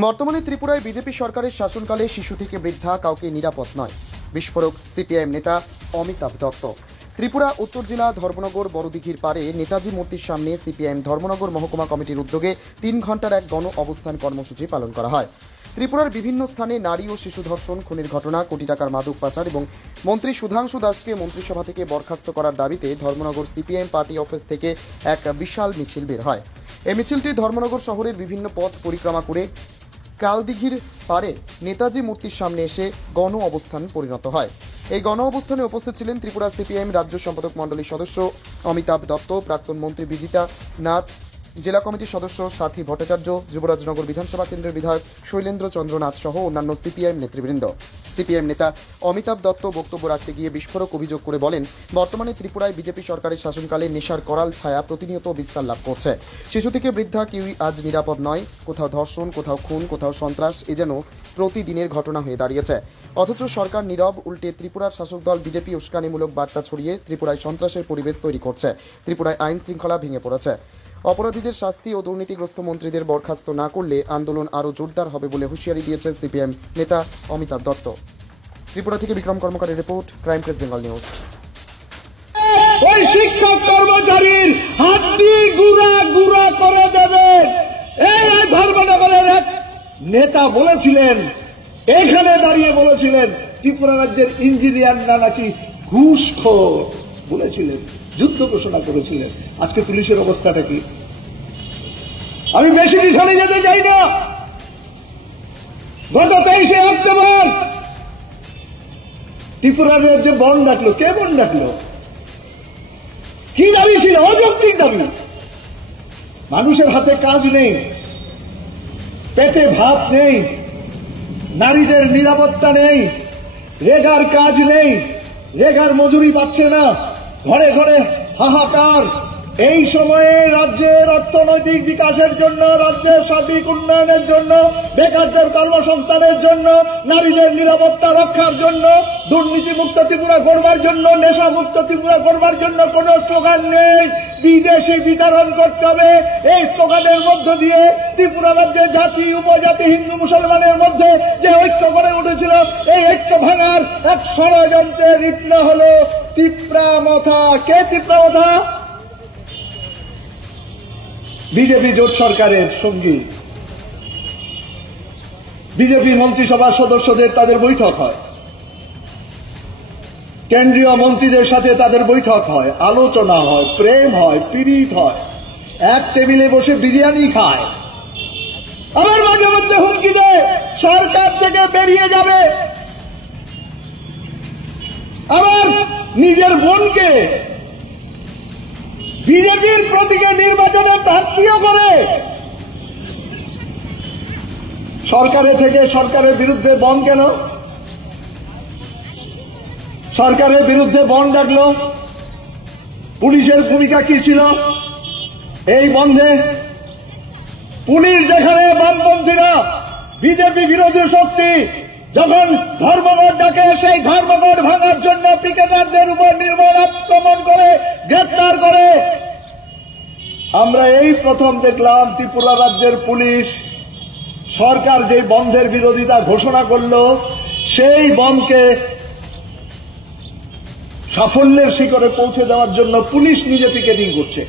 বর্তমানে ত্রিপুরায় বিজেপি সরকারের শাসনকালে শিশু থেকে বৃদ্ধা কাউকে নিরাপদ নয়। বিস্ফোরক সিপিআইএম নেতা অমিতাভ দত্ত। ত্রিপুরা উত্তর জেলা ধর্মনগর বড়দিঘির পারে নেতাজি মূর্তির সামনে সিপিআইএম ধর্মনগর মহকুমা কমিটির উদ্যোগে 3 ঘণ্টার এক গণ অবস্থান কর্মসূচি পালন করা হয়। ত্রিপুরার বিভিন্ন স্থানে নারী ও শিশু ধর্ষণ, খুনের ঘটনা, কোটি টাকার মাদক পাচার এবং মন্ত্রী সুধাংশু দাসকে মন্ত্রিসভা থেকে বরখাস্ত করার দাবিতে ধর্মনগর সিপিআইএম পার্টি অফিস থেকে এক বিশাল মিছিল বের হয়। এই মিছিলটি ধর্মনগর শহরের বিভিন্ন পথ পরিক্রমা করে কালদিঘির পারে নেতাজি মূর্তির সামনে এসে গণ অবস্থান পরিণত হয়। এই গণ অবস্থানে উপস্থিত ছিলেন ত্রিপুরা সিপিআইএম রাজ্য সম্পাদক মণ্ডলীর সদস্য অমিতাভ দত্ত, প্রাক্তন মন্ত্রী বিজিতা নাথ, জেলা কমিটির সদস্য সাথী ভট্টাচার্য, যুবরাজনগর বিধানসভা কেন্দ্রের বিধায়ক শৈলেন্দ্র চন্দ্র নাথ সহ অন্যান্য সিপিআইএম নেতৃবৃন্দ। সিপিআইএম নেতা অমিতাভ দত্ত বক্তব্য রাখতে গিয়ে বিস্ফোরক অভিযোগ করে বলেন, বর্তমানে ত্রিপুরায় বিজেপি সরকারের শাসনকালে নেশার করাল ছায়া প্রতিনিয়ত বিস্তার লাভ করছে। শিশু থেকে বৃদ্ধা কেউই আজ নিরাপদ নয়। কোথাও ধর্ষণ, কোথাও খুন, কোথাও সন্ত্রাস, এ যেন প্রতিদিনের ঘটনা হয়ে দাঁড়িয়েছে। অথচ সরকার নীরব। উল্টে ত্রিপুরার শাসক দল বিজেপি উস্কানিমূলক বার্তা ছড়িয়ে ত্রিপুরায় সন্ত্রাসের পরিবেশ তৈরি করছে। ত্রিপুরায় আইন শৃঙ্খলা ভেঙে পড়েছে। অপরাধীদের শাস্তি ও দুর্নীতিগ্রস্ত মন্ত্রীদের বরখাস্ত না করলে আন্দোলন আরও জোরদার হবে বলে হুঁশিয়ারি দিয়েছেন সিপিএম নেতা অমিতাভ দত্ত। ত্রিপুরা থেকে বিক্রম কর্মকারের report, crime press Bengal news. ওই শিক্ষক কর্মচারীর হাড্ডি গুড়া গুড়া করে দেবেন, এই ধর্মনগরের এক নেতা বলেছিলেন, এখানে দাঁড়িয়ে বলেছিলেন ত্রিপুরা রাজ্যের ইঞ্জিনিয়াররা নাকি ঘুষখোর বলেছিলেন, যুদ্ধ ঘোষণা করেছিলেন। আজকে পুলিশের অবস্থাটা কি? আমি বেশি পিছনে যেতে চাই না। গত 23শে অক্টোবর ত্রিপুরা রাজ্যে বন ডাকলো। কে বন ডাকলো? কি দাবি ছিল? অযৌক্তিক দাবি। মানুষের হাতে কাজ নেই, পেটে ভাত নেই, নারীদের নিরাপত্তা নেই, রেগার কাজ নেই, রেগার মজুরি পাচ্ছে না, ঘরে ঘরে হাহাকার। এই সময়ে রাজ্যের অর্থনৈতিক বিকাশের জন্য, রাজ্যের সার্বিক উন্নয়নের জন্য, বেকারদের কর্মসংস্থানের জন্য, নারীদের নিরাপত্তা রক্ষার জন্য, দুর্নীতিমুক্ত ত্রিপুরা গড়বার জন্য, নেশামুক্ত ত্রিপুরা গড়বার জন্য কোন স্লোগান নেই। বিদেশি বিতরণ করতে হবে। এই স্লোগানের মধ্য দিয়ে ত্রিপুরা রাজ্যের জাতি, উপজাতি, হিন্দু মুসলমানের মধ্যে যে ঐক্য গড়ে উঠেছিল, এই ঐক্য ভাঙার এক ষড়যন্ত্রের রিপ্লা হল তীব্রামথা। কে তীব্রামথা? বিজেপি জোট সরকারের সঙ্গী। বিজেপি মন্ত্রিসভার সদস্যদের তাদের বৈঠক হয়, কেন্দ্রীয় মন্ত্রীদের সাথে তাদের বৈঠক হয়, আলোচনা হয়, প্রেম হয়, পীড়িত হয়, এক টেবিলে বসে বিরিয়ানি খায়। আবার মাঝে মধ্যে হুমকি দেয় সরকার থেকে বেরিয়ে যাবে। আবার নিজের বোনকে বিজেপির প্রতীকে নির্বাচনে প্রার্থীও করে। সরকারের থেকে সরকারের বিরুদ্ধে বন কেন? সরকারের বিরুদ্ধে বন ডাকলো। পুলিশের ভূমিকা কি ছিল এই বন্ধে? পুলিশ যেখানে বামপন্থীরা, বিজেপি বিরোধী শক্তি যখন ধর্মঘট ডাকে, সেই ধর্মঘট ভাঙার জন্য পিকেটারদের উপর নির্মম আক্রমণ করে, গ্রেপ্তার করে। আমরা এই প্রথম দেখলাম ত্রিপুরা রাজ্যের পুলিশ সরকার যে বন্ধের বিরোধিতা ঘোষণা করল, সেই বন্ধকে সাফল্যের শিখরে পৌঁছে দেওয়ার জন্য পুলিশ নিজে পিকেটিং করছে।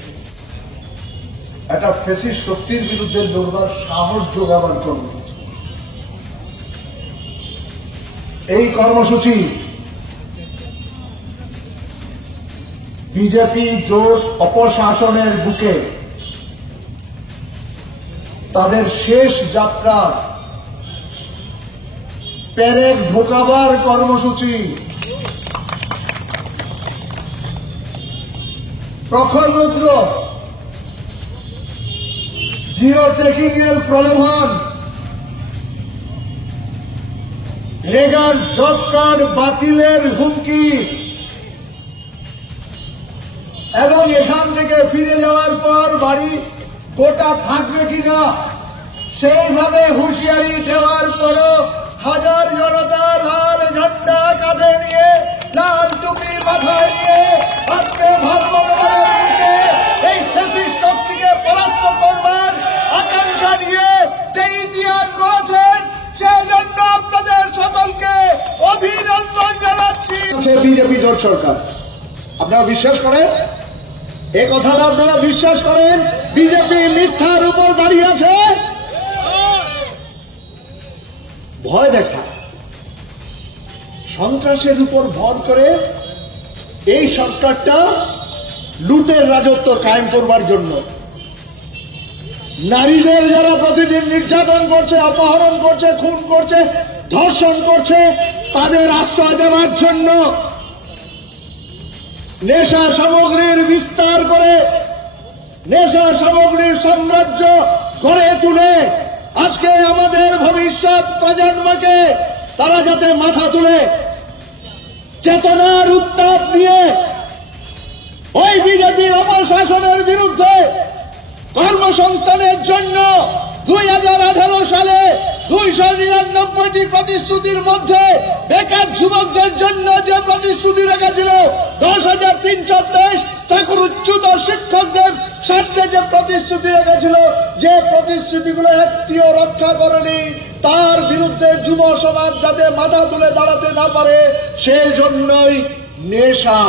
একটা ফ্যাসিস্ট শক্তির বিরুদ্ধে লড়বার সাহস যোগাবার কর্মসূচি। এই কর্মসূচি বিজেপি জোট অপশাসনের বুকে তাদের শেষ যাত্রার পেরেক ঢোকাবার কর্মসূচি। প্রখর রৌদ্র, জিও টেকিং এর প্রলোভন, রেগার জব কার্ড বাতিলের হুমকি এবং এখান থেকে ফিরে যাওয়ার পর বাড়ি গোটা থাকবে কিনা সেইভাবে হুঁশিয়ারি দেওয়ার পরও হাজার জনতা লাল ঝান্ডা কাঁধে নিয়ে, লাল টুপি মাথায় নিয়ে আজকে ধর্মনগরের বুকে এই ফ্যাসিস্ট শক্তিকে পরাস্ত করবার আকাঙ্ক্ষা নিয়ে যে ইতিহাস বিজেপি জোট সরকার। আপনারা বিশ্বাস করেন? এই কথাটা আপনারা বিশ্বাস করেন? বিজেপি মিথ্যার উপর দাঁড়িয়ে আছে, ভয় দেখা, সন্ত্রাসের উপর ভর করে এই সরকারটা লুটের রাজত্ব কায়েম করবার জন্য নারীদের যারা প্রতিদিন নির্যাতন করছে, অপহরণ করছে, খুন করছে, ধর্ষণ করছে, তাদের আশ্রয় দেওয়ার জন্য নেশা সামগ্রীর বিস্তার করে নেশা সামগ্রীর সাম্রাজ্য গড়ে তুলে আজকে আমাদের ভবিষ্যৎ প্রজন্মকে তারা যাতে মাথা তুলে চেতনার উত্তাপ নিয়ে ওই বিজেপির অপশাসনের বিরুদ্ধে কর্মসংস্থানের জন্য 2018 সালে 299টি প্রতিশ্রুতির মধ্যে বেকার যুবকদের জন্য যে প্রতিশ্রুতি রেখেছিল, 10,323 চাকরিচ্যুত শিক্ষকদের স্বার্থে যে প্রতিশ্রুতি রেখেছিল, যে প্রতিশ্রুতিগুলো একটিও রক্ষা করেনি, তার বিরুদ্ধে যুব সমাজ যাতে মাথা তুলে দাঁড়াতে না পারে, সেই জন্যই নেশা